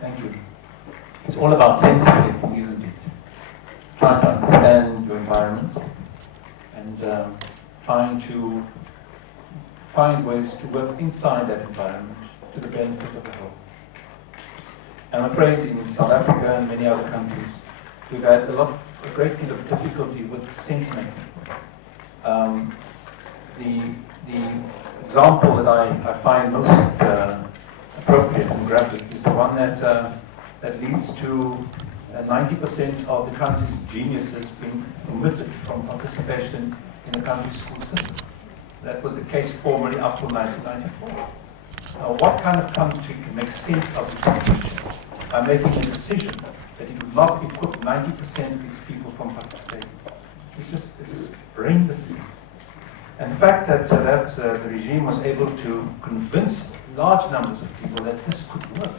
Thank you. It's all about sense making, isn't it? Trying to understand your environment and trying to find ways to work inside that environment to the benefit of the whole. I'm afraid in South Africa and many other countries, we've had a great deal of difficulty with sense making. The example that I find most appropriate and graphic is the one that leads to 90% of the country's geniuses being omitted from participation in the country's school system. That was the case formerly up till 1994. Now, what kind of country can make sense of its future by making a decision that it would not equip 90% of its people from participating? It's just brain disease. And the fact that the regime was able to convince large numbers of people that this could work,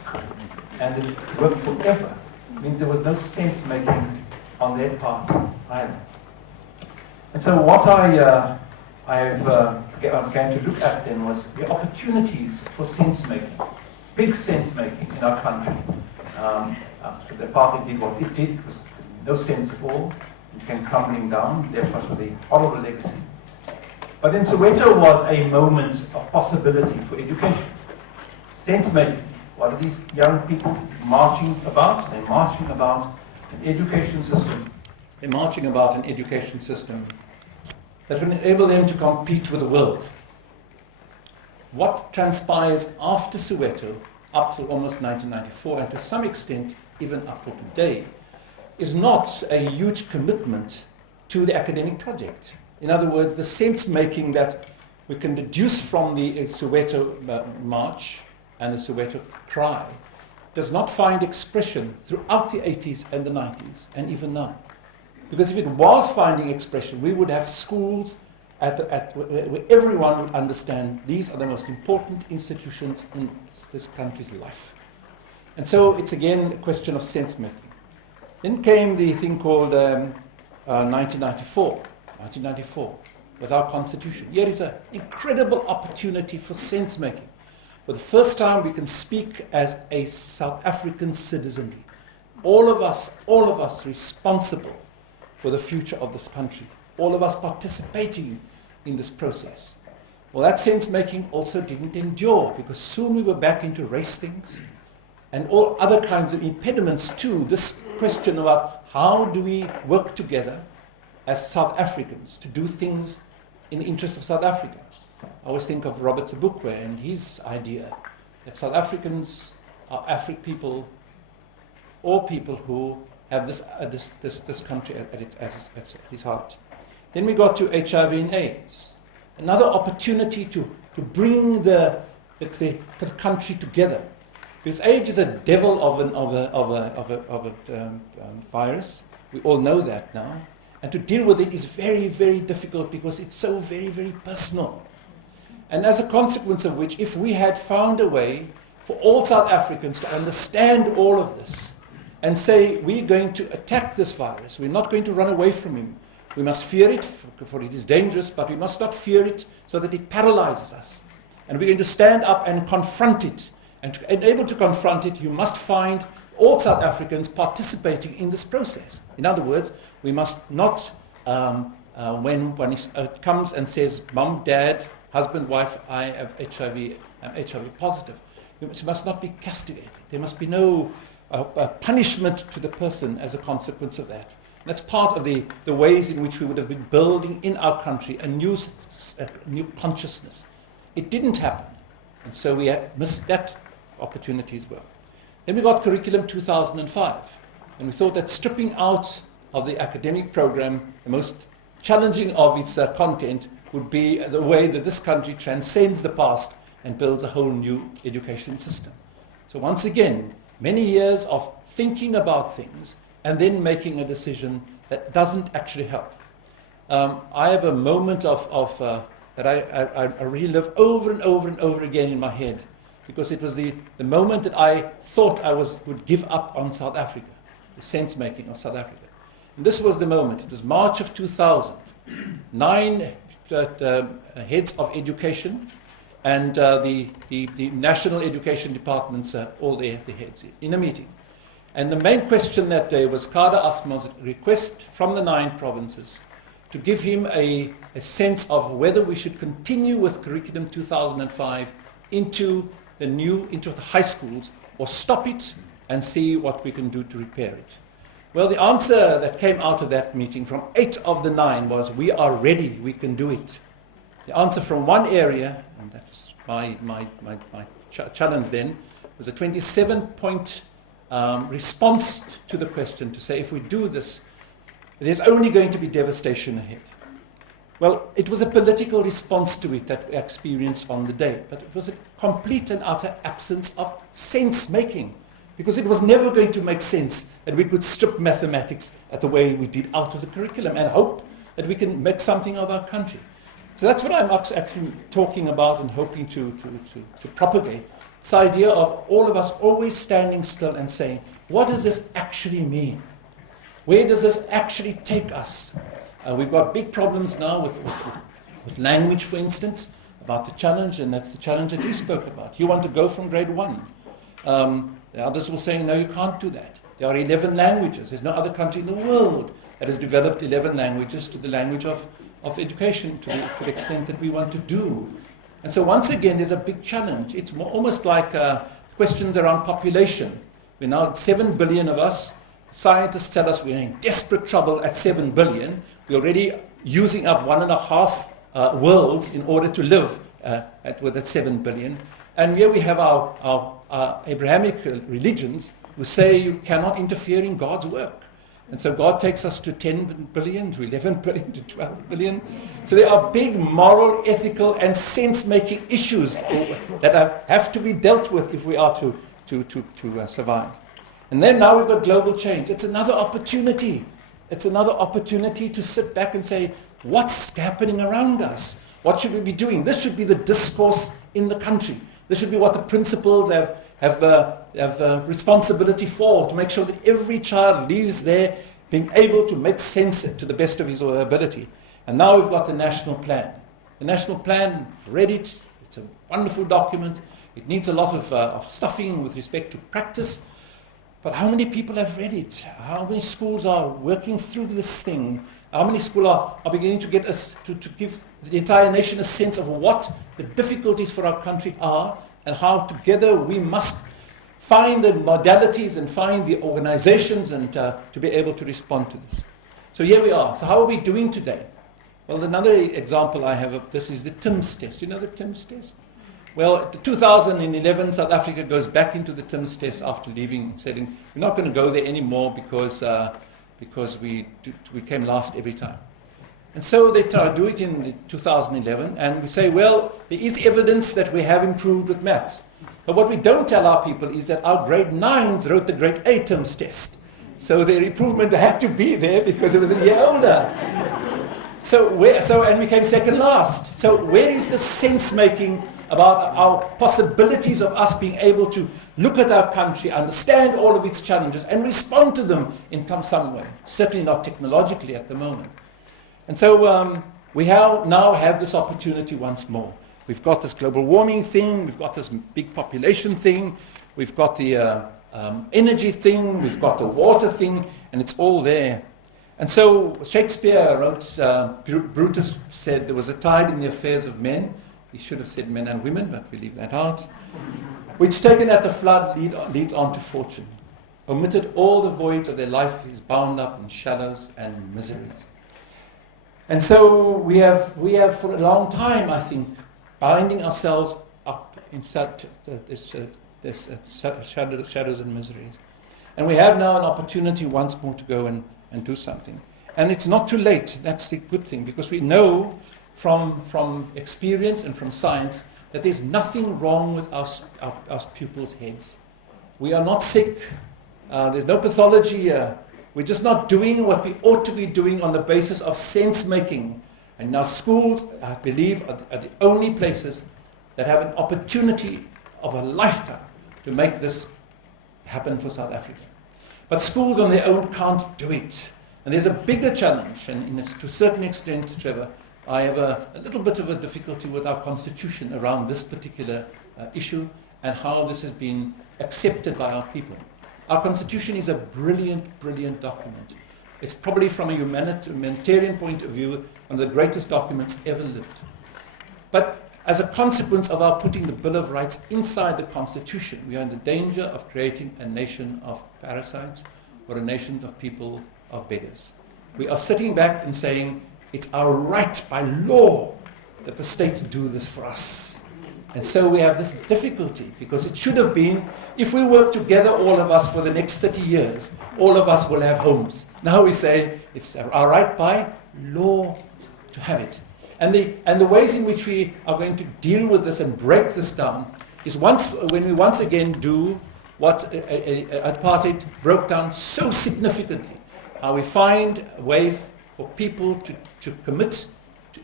and that it could work forever, means there was no sense making on their part either. And so what I'm going to look at then was the opportunities for sense making, big sense making in our country. The party did what it did, it was no sense at all, it came crumbling down, left us with a horrible legacy. But then Soweto was a moment of possibility for education. Sense making. What are these young people marching about? They're marching about an education system. They're marching about an education system that will enable them to compete with the world. What transpires after Soweto, up till almost 1994, and to some extent even up till today, is not a huge commitment to the academic project. In other words, the sense-making that we can deduce from the Soweto march and the Soweto cry does not find expression throughout the 80s and the 90s, and even now. Because if it was finding expression, we would have schools where everyone would understand these are the most important institutions in this country's life. And so it's again a question of sense-making. Then came the thing called 1994, with our constitution. Here is an incredible opportunity for sense-making. For the first time, we can speak as a South African citizenry. All of us responsible for the future of this country. All of us participating in this process. Well, that sense-making also didn't endure, because soon we were back into race things and all other kinds of impediments to this question about how do we work together as South Africans to do things in the interest of South Africa. I always think of Robert Sobukwe and his idea that South Africans are African people, or people who have this country at its heart. Then we got to HIV and AIDS, another opportunity to bring the country together. Because AIDS is a devil of a virus. We all know that now. And to deal with it is very, very difficult because it's so very, very personal. And as a consequence of which, if we had found a way for all South Africans to understand all of this and say, we're going to attack this virus, we're not going to run away from him. We must fear it, for it is dangerous, but we must not fear it so that it paralyzes us. And we're going to stand up and confront it. And to be able to confront it, you must find all South Africans participating in this process. In other words, we must not, when he comes and says, Mom, Dad, husband, wife, I have HIV, I'm HIV positive, it must not be castigated. There must be no punishment to the person as a consequence of that. And that's part of the ways in which we would have been building in our country a new consciousness. It didn't happen. And so we missed that opportunity as well. Then we got Curriculum 2005. And we thought that stripping out of the academic program, the most challenging of its content would be the way that this country transcends the past and builds a whole new education system. So once again, many years of thinking about things and then making a decision that doesn't actually help. I have a moment that I relive over and over and over again in my head, because it was the moment that I thought I would give up on South Africa, the sense-making of South Africa. And this was the moment. It was March of 2000. 9 heads of education and the national education departments, all the heads in a meeting. And the main question that day was Kader Asma's request from the 9 provinces to give him a sense of whether we should continue with Curriculum 2005 into the high schools, or stop it and see what we can do to repair it. Well, the answer that came out of that meeting from 8 of the 9 was, we are ready, we can do it. The answer from one area, and that was my challenge then, was a 27-point response to the question to say, if we do this, there's only going to be devastation ahead. Well, it was a political response to it that we experienced on the day, but it was a complete and utter absence of sense-making, because it was never going to make sense that we could strip mathematics the way we did out of the curriculum and hope that we can make something of our country. So that's what I'm actually talking about and hoping to propagate. This idea of all of us always standing still and saying, what does this actually mean? Where does this actually take us? We've got big problems now with language, for instance, about the challenge, and that's the challenge that you spoke about. You want to go from grade 1. The others will say, no, you can't do that. There are 11 languages. There's no other country in the world that has developed 11 languages to the language of education to the extent that we want to do. And so once again, there's a big challenge. It's almost like questions around population. We're now at 7 billion of us. Scientists tell us we're in desperate trouble at 7 billion. We're already using up 1.5 worlds in order to live with that 7 billion. And here we have our Abrahamic religions who say you cannot interfere in God's work. And so God takes us to 10 billion, to 11 billion, to 12 billion. So there are big moral, ethical, and sense-making issues that have to be dealt with if we are to survive. And then now we've got global change. It's another opportunity. It's another opportunity to sit back and say, what's happening around us? What should we be doing? This should be the discourse in the country. This should be what the principals have responsibility for, to make sure that every child leaves there being able to make sense to the best of his or her ability. And now we've got the national plan. The national plan, I've read it. It's a wonderful document. It needs a lot of stuffing with respect to practice. But how many people have read it? How many schools are working through this thing? How many schools are beginning to get us to give the entire nation a sense of what the difficulties for our country are, and how together we must find the modalities and find the organizations and to be able to respond to this. So here we are. So how are we doing today? Well, another example I have of this is the TIMSS test. You know the TIMSS test? Well, 2011, South Africa goes back into the TIMSS test after leaving, saying we're not going to go there anymore because we came last every time. And so they try to do it in 2011, and we say, well, there is evidence that we have improved with maths. But what we don't tell our people is that our grade 9s wrote the grade 8 TIMSS test. So their improvement had to be there because it was a year older. And we came second last. So where is the sense-making about our possibilities of us being able to look at our country, understand all of its challenges, and respond to them in some way? Certainly not technologically at the moment. And so we now have this opportunity once more. We've got this global warming thing, we've got this big population thing, we've got the energy thing, we've got the water thing, and it's all there. And so Shakespeare wrote, Brutus said there was a tide in the affairs of men. He should have said men and women, but we leave that out. Which taken at the flood leads on to fortune. Omitted all the voyage of their life is bound up in shadows and miseries. And so we have for a long time, I think, binding ourselves up in shadows and miseries. And we have now an opportunity once more to go and do something. And it's not too late. That's the good thing, because we know from experience and from science that there's nothing wrong with our pupils' heads. We are not sick. There's no pathology here. We're just not doing what we ought to be doing on the basis of sense-making. And now schools, I believe, are the only places that have an opportunity of a lifetime to make this happen for South Africa. But schools on their own can't do it. And there's a bigger challenge, and to a certain extent, Trevor, I have a little bit of a difficulty with our constitution around this particular issue and how this has been accepted by our people. Our constitution is a brilliant, brilliant document. It's probably from a humanitarian point of view one of the greatest documents ever lived. But as a consequence of our putting the Bill of Rights inside the Constitution, we are in the danger of creating a nation of parasites or a nation of people of beggars. We are sitting back and saying, it's our right by law that the state do this for us. And so we have this difficulty, because it should have been, if we work together, all of us, for the next 30 years, all of us will have homes. Now we say it's our right by law to have it. And the ways in which we are going to deal with this and break this down is when we once again do what apartheid broke down so significantly. How we find a way for people to commit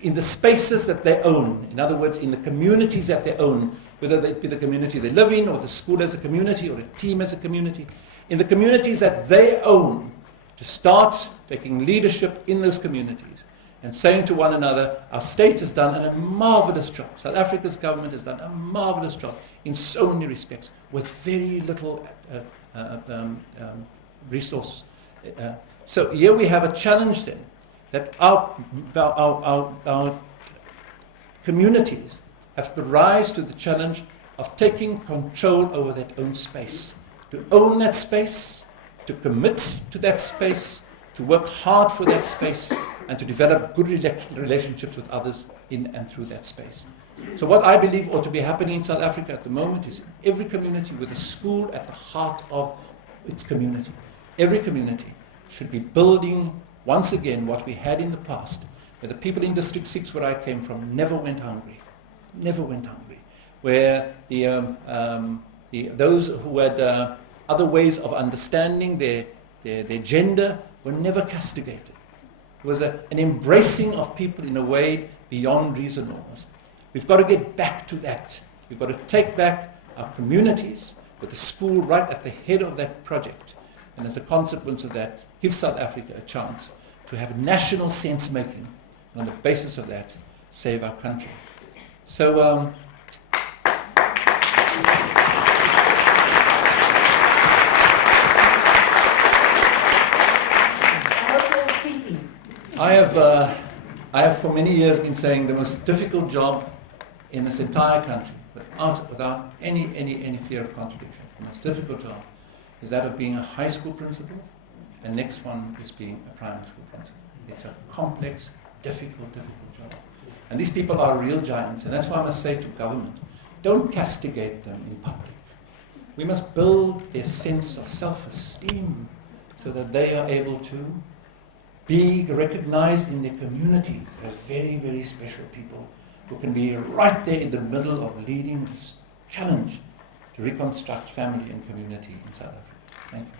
in the spaces that they own. In other words, in the communities that they own, whether it be the community they live in, or the school as a community, or a team as a community. In the communities that they own, to start taking leadership in those communities and saying to one another, our state has done a marvelous job. South Africa's government has done a marvelous job in so many respects, with very little resource. So here we have a challenge then, that our communities have to rise to the challenge of taking control over their own space, to own that space, to commit to that space, to work hard for that space, and to develop good relationships with others in and through that space. So what I believe ought to be happening in South Africa at the moment is every community with a school at the heart of its community. Every community should be building once again what we had in the past, where the people in District 6, where I came from, never went hungry. Never went hungry. Where those who had other ways of understanding their gender were never castigated. It was an embracing of people in a way beyond reason almost. We've got to get back to that. We've got to take back our communities with the school right at the head of that project. And as a consequence of that, give South Africa a chance to have national sense-making, and on the basis of that, save our country. So, I have for many years been saying the most difficult job in this entire country, without any fear of contradiction, the most difficult job is that of being a high school principal, and next one is being a primary school principal. It's a complex, difficult job. And these people are real giants, and that's why I must say to government, don't castigate them in public. We must build their sense of self-esteem so that they are able to be recognized in their communities as very, very special people who can be right there in the middle of leading this challenge to reconstruct family and community in South Africa. Thank you.